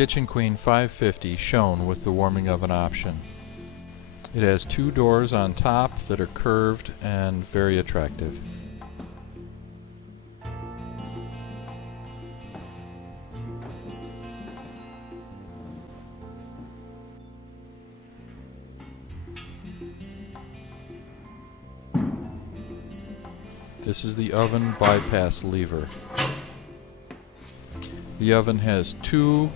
Kitchen Queen 550 shown with the warming oven option. It has two doors on top that are curved and very attractive. This is the oven bypass lever. The oven has two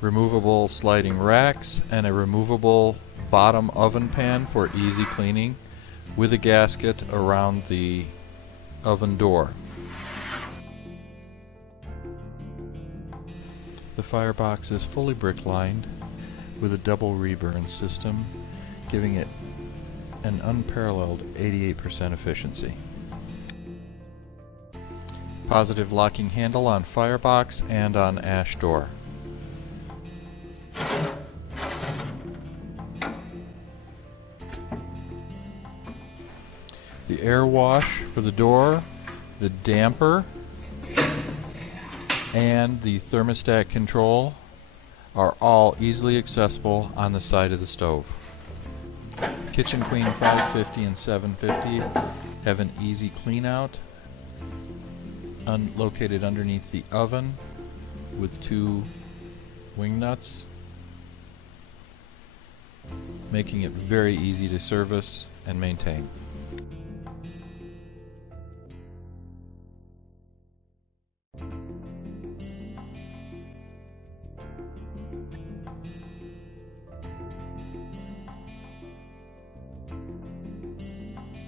removable sliding racks and a removable bottom oven pan for easy cleaning with a gasket around the oven door. The firebox is fully brick lined with a double reburn system, giving it an unparalleled 88% efficiency. Positive locking handle on firebox and on ash door. The air wash for the door, the damper, and the thermostat control are all easily accessible on the side of the stove. Kitchen Queen 550 and 750 have an easy clean out located underneath the oven with two wing nuts, making it very easy to service and maintain.